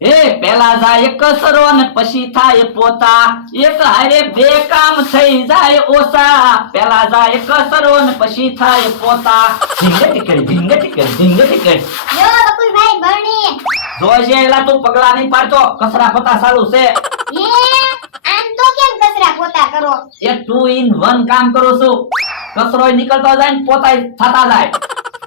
એ પેલા જાય કસરો ને પછી થાય પોતા, એક હારે બે કામ થઈ જાય ઓછા. પેલા જાય કસરો ને પછી થાય પોતા. ઢીંગે ટીકડી ઢીંગે ટીકડી ઢીંગે ટીકડી. યો બકુલભાઈ બરણી જોજે એલા તું પગલા નહીં પાડતો, કસરા પોતા ચાલુ છે. એ આમ તો કેમ કચરા પોતા કરો? એ 2 in 1 કામ કરું છું. કચરોય નીકળતો જાય ને પોતાય થતા જાય.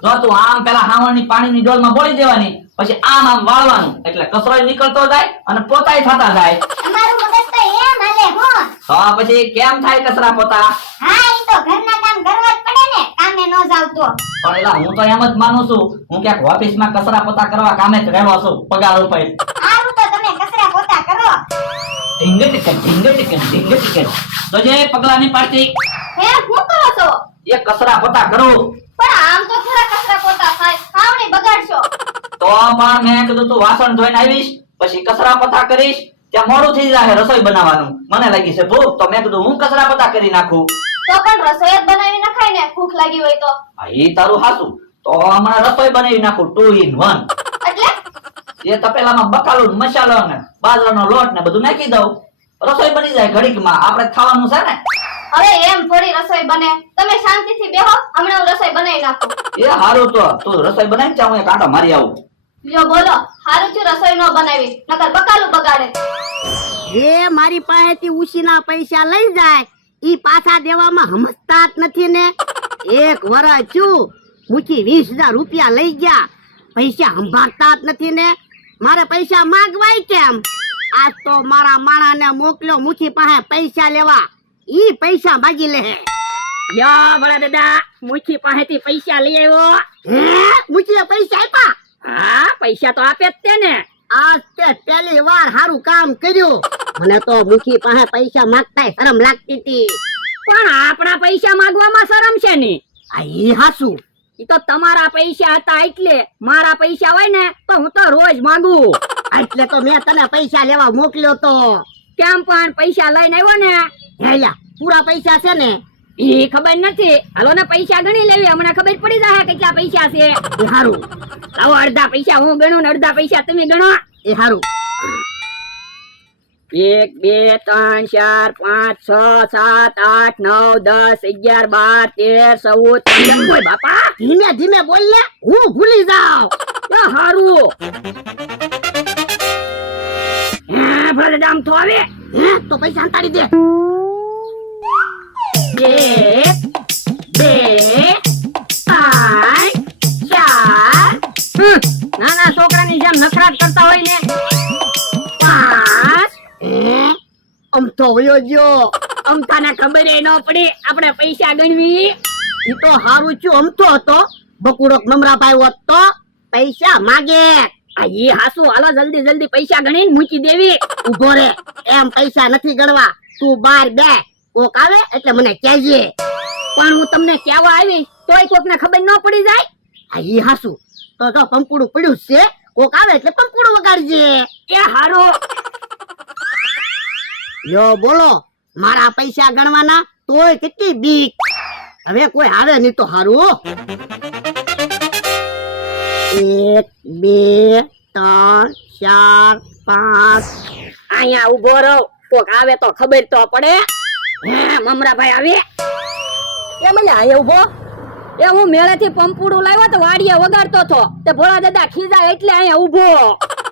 જો તું આમ પેલા હાવણની પાણીની ડોલમાં બોળી દેવાની, પછી આમ આમ વાળવાનું, એટલે કચરોય નીકળતો જાય અને પોતાય થતા જાય. અમારું મગજ તો એમ હાલે હો. તો પછી કેમ થાય કચરા પોતા? હા ઈ તો ઘરના કામ કરવા જ પડે ને, કામે નો જાવ તો. પણ એલા હું તો એમ જ માનું છું, હું ક્યાંક ઓફિસમાં કચરા પોતા કરવા કામે જ રહેવા છું પગાર ઉપર. સારું તો તમે કચરા પોતા કરો. ઢીંગે ટીકડ ઢીંગે ટીકડ ઢીંગે ટીકડ. તો જે પગલા નહીં પાડતી, હે શું કરો છો? એ કચરા પોતા કરું. પણ આમ તો થોડા કચરા પોતા થાય, ખાવણી બગાડશો. તો પણ મેં કીધું તું વાસણ ધોઈને આવીશ, પછી કચરા પોતા કરીશ, ત્યાં મોડું થઈ જાય રસોઈ બનાવવાનું. મને લાગી છે ભૂખ, તો મેં કીધું હું કચરા પોતા કરી નાખું. તો પણ રસોઈ જ બનાવી નખાય ને, ભૂખ લાગી હોય તો. હા, ઈ તારું હાસું. તો હમણાં રસોઈ બનાવી નાખું 2 in 1. એટલે એ તપેલામાં બકાલું ને મસાલો ને બાજરાનો લોટ ને બધું નાખી દઉં, રસોઈ બની જાય ઘડીકમાં. આપણે ખાવાનું છે ને. હવે એમ થોડી રસોઈ બને, તમે શાંતિથી બેહો, હમણાં હું રસોઈ બનાવી નાખું. એ હારું, તો તું રસોઈ બનાવી ચા, હું એક આંટો મારી આવું. લ્યો બોલો, હારું છું રસોઈ નો બનાવી, નકર બકાલું બગાડે. એ મારી પાસેથી ઉછીના પૈસા લઈ જાય, ઈ પાછા દેવામાં સમજતા જ નથી ને. એક વર્ષ છું, મુઠી 20,000 રૂપિયા લઈ ગયા, પૈસા સંભાળતા જ નથી ને. મારે પૈસા માંગવાય કેમ? આજ તો મારા માણાને મોકલ્યો મુઠી પાસે પૈસા લેવા, ઈ પૈસા માગી લે. યો ભલા દાદા, મુઠી પાસેથી પૈસા લઈ આવ્યો. હે મુઠીએ પૈસા આપ્યા? હા, પૈસા તો આપે જ તે ને. આજ તે પહેલી વાર સારું કામ કર્યું. મને તો મુઠી પાસે પૈસા માંગતા શરમ લાગતી હતી. પણ આપણા પૈસા માંગવામાં શરમ છે ને. આ ઈ હાસુ. ઈ તો તમારા પૈસા હતા એટલે, મારા પૈસા હોય ને તો હું તો રોજ માંગુ. એટલે તો મેં તને પૈસા લેવા મોકલ્યો તો. કેમ પણ પૈસા લઈને આવ્યો ને? હેલા પૂરા પૈસા છે ને? ઈ ખબર નથી. હાલો ને પૈસા ગણી લેવી, હમણાં ખબર પડી જાય કેટલા પૈસા છે. એ હારું. આવો અડધા પૈસા હું ગણું ને અડધા પૈસા તમે ગણો. એ હારું. 1 2 3 4 5 6 7 8 9 10 11 12 13 14 15. ઓય બાપા, ધીમે ધીમે બોલ ને, હું ભૂલી જાઉં. યો હારું. હે ભલે દામ તો આવે. હે તો પૈસા અંતાડી દે. 1 2 3 4. નાના છોકરાની જેમ નખરાટ કરતા હોય ને. 5. આમ તો વયો ગયો. અમતાને ખબર ન પડી આપણે પૈસા ગણવી. ઈ તો હારું છું, આમ તો હતો બકુડોક નમરાભાઈ હોત તો પૈસા માગે. આ ઈ હાસુ, હાલો જલ્દી જલ્દી પૈસા ગણીને મૂકી દેવી. ઉભો રે, એમ પૈસા નથી ગણવા, તું બહાર બે, કોક આવે એટલે મને કહેજે. પણ હું તમને કહેવા આવી તોય કોકને ખબર ન પડી જાય. આ ઈ હાસુ. તો જો પંપુડું પડ્યું છે, કોક આવે એટલે પંપુડું વગાડજે. એ હારો. યો બોલો, મારા પૈસા ગણવાના તોય કેટલી બીક. હવે કોઈ આવે નહીં તો હારું. 1 2 3 4 5. અહીંયા ઉભો રહો, કોક આવે તો ખબર તો પડે. હે મમરાભાઈ આવે. એ મને અહીંયા ઉભો. એ હું મેળેથી પંપુડું લાવ્યો તો વાડીએ વગાડતો હતો, તે ભોળા દાદા ખીજાય એટલે અહીંયા ઉભો.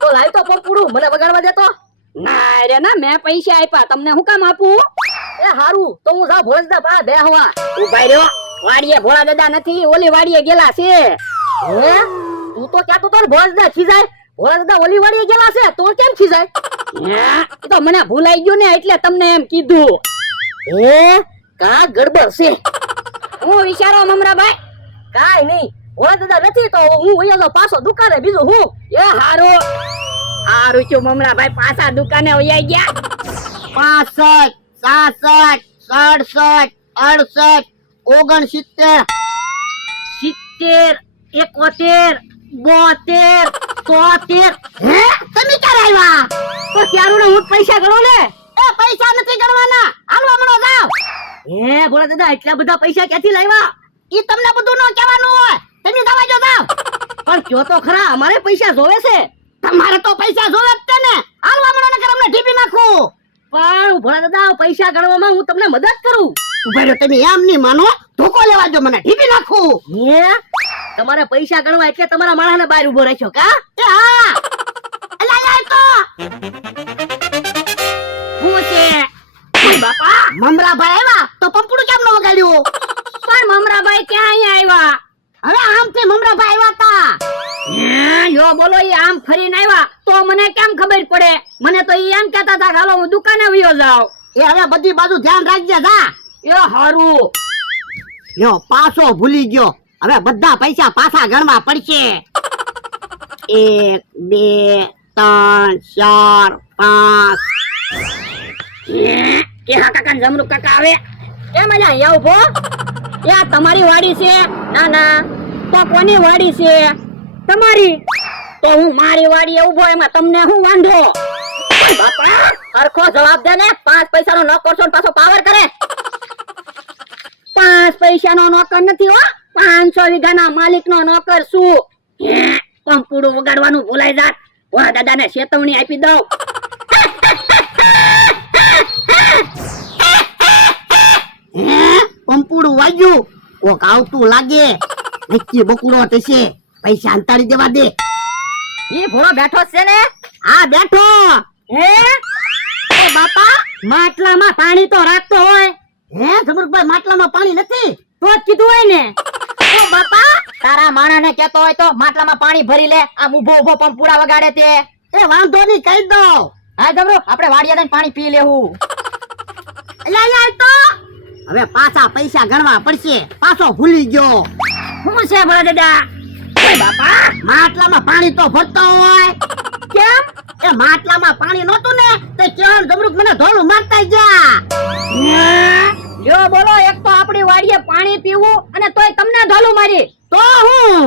તો લાવ તો પંપુડું મને વગાડવા દેતો. ના રે ના, મેં પૈસા આપ્યા, તમને હું કામ આપું? એ હારું, તો હું જાવ ભોળા દાદા પાસે બેહવા. ઉભા રહ્યો, વાડીએ ભોળા દાદા નથી, ઓલી વાડીએ ગેલા છે. હે તું તો ક્યાં તો તાર ભોળા દાદા ખીજાય? ભોળા દાદા ઓલી વાડીએ ગયેલા છે, તો કેમ ખીજાય? એ તો મને ભૂલાઈ ગયું ને એટલે તમને એમ કીધું. હે કા ગડબડ છે? હું વિચારો મમરાભાઈ? કાઈ નહીં, ભોળા દાદા નથી તો હું વયો પાછો દુકાને, બીજું હું. એ હારું હારું છું મમરાભાઈ, પાછા દુકાને વયા ગયા. 65 66 67 68 69 70 71 72 73. હે તમે ક્યારે આવ્યા? તો ત્યારું ને હું પૈસા ગણો ને. એ પૈસા નથી ગણવાના, હાલવા મળો જાવ. હે ભોળા દાદા, એટલા બધા પૈસા ક્યાંથી લાવ્યા? ઈ તમને બધું ન કહેવાનું હોય, તમે દવા જો જાવ. પણ કયો તો ખરા, અમારે પૈસા જોવે છે. મારે તો પૈસા જોવે જ છે ને. હાલવા મળો ને અમને ટીપી નાખું. પણ ભોળા દાદા પૈસા ગણવામાં હું તમને મદદ કરું. ઉભા રહ્યો, તમે એમ નહીં માનો. ધોકો લેવા દો મને, ટીપી નાખું. હે તમારે પૈસા ગણવા એટલે તમારા માણસને બહાર ઉભો રાખ્યો કા? એ હા. અલા યાર તો હું છે ઓય બાપા, મમરાભાઈ આવ્યા તો પંપુડું કેમ ન વગાડ્યું? પણ મમરાભાઈ ક્યાં અહીંયા આવ્યા? હવે આમથી મમરાભાઈ આવ્યા તા. યો બોલો ઈ આમ ફરીને આવ્યા તો મને કેમ ખબર પડે? મને તો ઈ એમ કહેતા હતા કે હાલો હું દુકાને વયો જાઉં. એ હવે બધી બાજુ ધ્યાન રાખજે જા. એ હારું. યો પાછો ભૂલી ગયો. હવે બધા પૈસા પાછા ગણવા પડશે. 1 2 3 4 5. કે હા કાકા જમરૂક કાકા આવે એ મજા અહીંયા ઉભો. યા તમારી વાડી છે? ના ના. તો કોની વાડી છે? તમારી. તો હું મારી વાડીએ ઉભો, એમાં તમને શું વાંધો? ઓય બાપા સરખો જવાબ દે ને. 5 પૈસાનો નોકર છો ને પાછો પાવર કરે. 5 પૈસાનો નોકર નથી હો, 500 વીઘાના માલિકનો નોકર છું. પંપુડું વગાડવાનું ભૂલાઈ જાત. ભોળા દાદાને ચેતવણી આપી દઉં. પંપુડું વાગ્યું. કોક આવતું લાગે. નક્કી બકુડો થશે. પૈસા અંતાડી દેવા દે. ઈ ભોળો બેઠો છે ને? હા બેઠો. હે ઓ બાપા, માટલામાં પાણી તો રાખતો હોય. હે જમરૂકભાઈ, માટલામાં પાણી નથી. તો જ કીધું હોય ને. ઓ બાપા, તારા માણસને કહેતો હોય તો માટલામાં પાણી ભરી લે. આમ ઊભો ઊભો પંપુડા વગાડે તે. એ વાંધો નહીં, કહી દો. હા જમરો, આપણે વાડિયા જઈને પાણી પી લેવું. અલા યાર તો હવે પાછા પૈસા ગણવા પડશે. પાછો ભૂલી ગયો. શું છે ભોળા દાદા? ઓય બાપા, માટલામાં પાણી તો ભરતો હોય. કેમ? એ માટલામાં પાણી નહોતું ને તે કેવળ જમરૂક મને ધોલું મારતા ગયા. લ્યો બોલો, એક તો આપણી વાડીએ પાણી પીવું અને તોય તમને ધોલું મારી. તો હું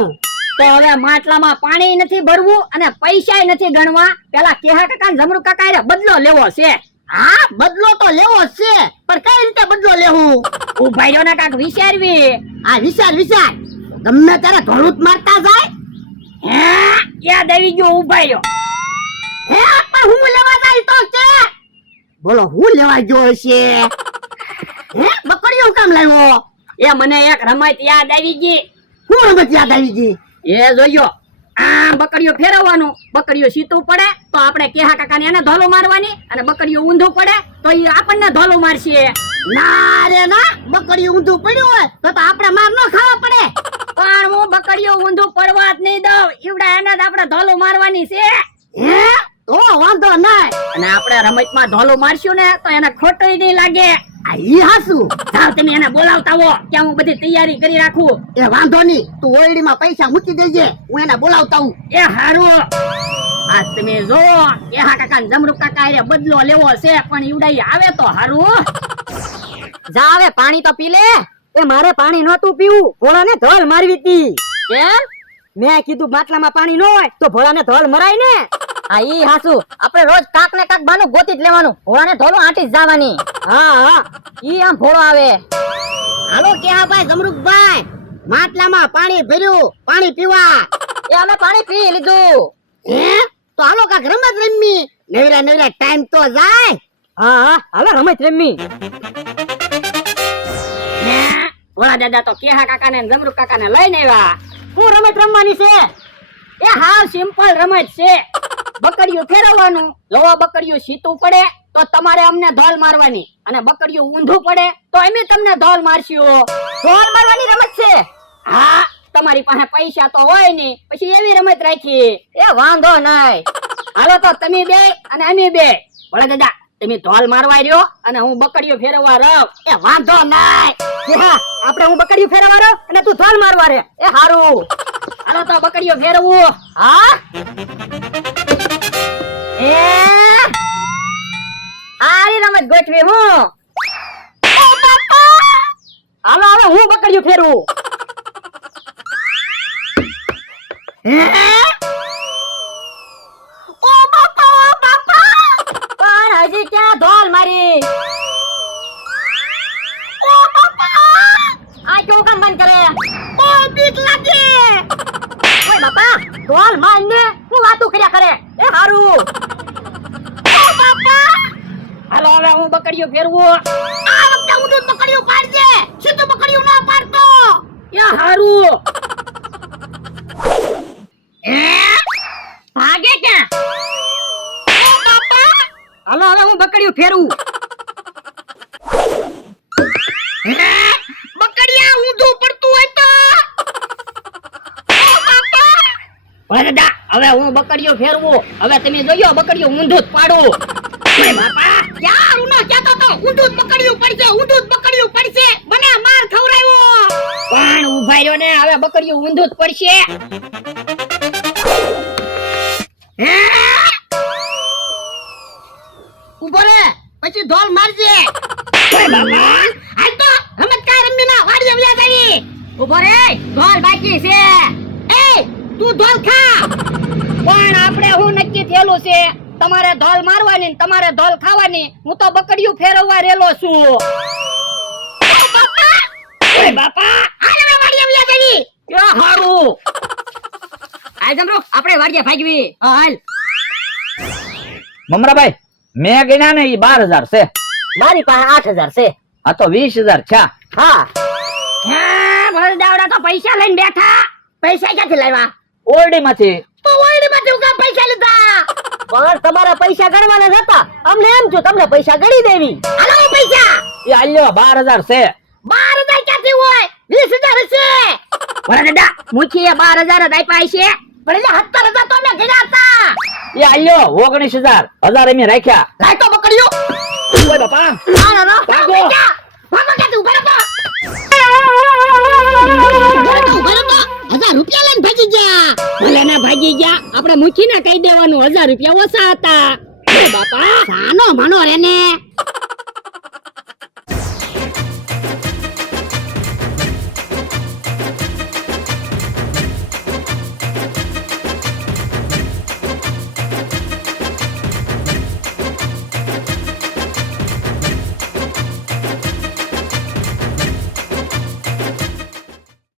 તો હવે માટલામાં પાણી નથી ભરવું અને પૈસા નથી ગણવા. પેલા કેહા કાકા ને જમરૂક કાકા એ બદલો લેવો છે. હા બદલો તો લેવો જ છે, પણ કઈ રીતે બદલો લેવું? ઉભા રહ્યો ને કાક વિચારવી. આ વિચાર વિચાર. ગમે ત્યારે ધોલું જ મારતા જાય. હે યાદ આવી ગયો, ઉભા રહ્યો. હે પણ હું લેવા જાય તો કે બોલો હું લેવા ગયો છે? હે બકરીઓ કામ લાવ્યો? એ મને એક રમત યાદ આવી ગઈ. હું રમત યાદ આવી ગઈ? એ જોયો, આ બકરીઓ ફેરવવાનું. બકરીઓ સીતું પડે તો આપણે કેહા કાકાને એને ધોલું મારવાની, અને બકરીઓ ઊંધું પડે તો એ આપણને ધોલું મારશે. ના રે ના, બકરી ઊંધું પડ્યું હોય તો આપણે માર ન ખાવા પડે. પણ હું બકરીઓ ઊંધું પડવા જ નહીં દઉં. ઈવડા એને જ આપણે ધોલું મારવાની છે. હે તો વાંધો નહીં. અને આપણે રમતમાં ધોલું મારશું ને તો એને ખોટું નહીં લાગે. આ ઈ હાસુ. જાવ તમે એને બોલાવતા હો, કે હું બધી તૈયારી કરી રાખું. એ વાંધો નહીં, તું ઓરડીમાં પૈસા મૂકી દેજે, હું એને બોલાવતા હું. એ હારું. આ તમે જો એ હા કાકા ને જમરૂક કાકા એ બદલો લેવો છે, પણ ઈવડાઈ આવે તો હારું. જા હવે પાણી તો પી લે. એ મારે પાણી નહોતું પીવું, ભોળાને ધોલ મારવી હતી. કેમ? મેં કીધું માટલામાં પાણી ન હોય તો ભોળાને ધોલ મરાય ને. હા ઈ હાસુ, આપણે રોજ કાક ને કાક બાનું ગોતી જ લેવાનું. ભોળાને ધોલું આંટી જ જવાની. હા હા, ઈ આમ ભોળો આવે. હાલો કેહા ભાઈ, જમરૂકભાઈ, માટલામાં પાણી ભર્યું, પાણી પીવા. એ અમે પાણી પી લીધું. હે તો હાલો કાક રમત રમી. નવરા નવરા ટાઈમ તો જાય. હા હા, હાલો રમત રમી. ભોળા દાદા તો કેહા કાકા ને જમરૂક કાકા ને લઈને આવ્યા. શું રમત રમવાની છે? એ હાવ સિમ્પલ રમત છે. બકરીઓ ફેરવવાનું. જો બકરીઓ સીતું પડે તો તમારે અમને ધોલ મારવાની, અને બકરીઓ ઊંધું પડે તો અમે તમને ધોલ મારશું. ધોલ મારવાની રમત છે. હા, તમારી પાસે પૈસા તો હોય નહીં, પછી એવી રમત રાખી. એ વાંધો નહીં. હાલો તો તમે બે અને અમે બે. ભોળા દાદા તમે ધોલ મારવા રહ્યો અને હું બકરીઓ ફેરવવા રહું. એ વાંધો નહીં. હા, આપણે હું બકરીઓ ફેરવવા રહું અને તું ધોલ મારવા રે. એ હારું. હાલો તો બકરીઓ ફેરવું. હા એ આરી રમત ગોઠવી હું. હાલો હવે હું બકરીઓ ફેરવું. ઓ બાપા, પણ હજી ક્યાં ધોલ મારી? ઓ બાપા, આ કેવું કામ બંધ કરે? બહુ બીક લાગે. ઓય બાપા, ધોલ મારને હું વાતું કર્યા કરે. એ હારું. હાલો હવે હું બકડીઓ ફેરવું. આ વખતે ઊંધું જ બકડીયું પાડજે, સીધું બકડીયું ના પાડતો. યા હારું. ભાગે ક્યાં? હાલો હવે હું બકડીઓ ફેરવું. બકડીયા ઊંધું પડતું હોય તો. વરદા હવે હું બકડીઓ ફેરવું. હવે તમે જોયો બકડીઓ ઊંધું જ પાડું. ઓય બાપા યાર ઉનો કહેતો તો ઊંધું જ બકડીયું પડશે, ઊંધું જ બકડીયું પડશે. મને માર ખવરાવ્યો. પણ ઉભા રહ્યો ને, હવે બકડીઓ ઊંધું જ પડશે. ઉભો રે, પછી ઢોલ મારજે. ઓય બાપા હાલ તો રમતકાર રમીના વાડીએ વ્યા જઈ. ઉભો રે, ઢોલ બાકી છે. એ તું ઢોલ ખા. પણ આપણે હું નક્કી થયેલું છે, તમારે ઢોલ મારવાની ને તમારે ઢોલ ખાવાની. હું તો બકડીઓ ફેરવવા રેલો છું. ઓય બાપા હાલ હવે વાડીએ વ્યા જઈ. યો હારું. હાલ જમરો આપણે વાડીએ ભાગવી. હાલ. મમરાભાઈ મેં ગણ્યા ને ઈ 12,000 છે. મારી પાસે 8,000 છે. આ તો 20,000 થયા. હા. હા ભરદાવડા તો પૈસા લઈને બેઠા. પૈસા ક્યાંથી લાવ્યા? ઓરડીમાંથી. તો વાડીમાંથી હું કામ પૈસા લીધા? પણ તમારા પૈસા ગણવાના નતા. અમને એમ જો તમને પૈસા ગણી દેવી. હાલો પૈસા. એ આલ્યો 12,000 છે. 12,000 ક્યાંથી હોય? 20,000 હશે. ભરદા મુખીએ 12,000 જ આપ્યા છે. પણ એટલે 17,000 તો અમે ગણ્યા હતા. એ આલ્યો 19,000. 1,000 અમે રાખ્યા. લાય તો બકડીઓ. ઓય બાપા હાલો રો. ભાગો. ભાગો ક્યાંથી ઉભા રહો તો. 1,000 રૂપિયા લઈને ભાગી ગયા. ભલે ને ભાગી ગયા. આપણે મુખીને કહી દેવાનું 1,000 રૂપિયા ઓછા હતા. એ બાપા સાનો માનો રે ને.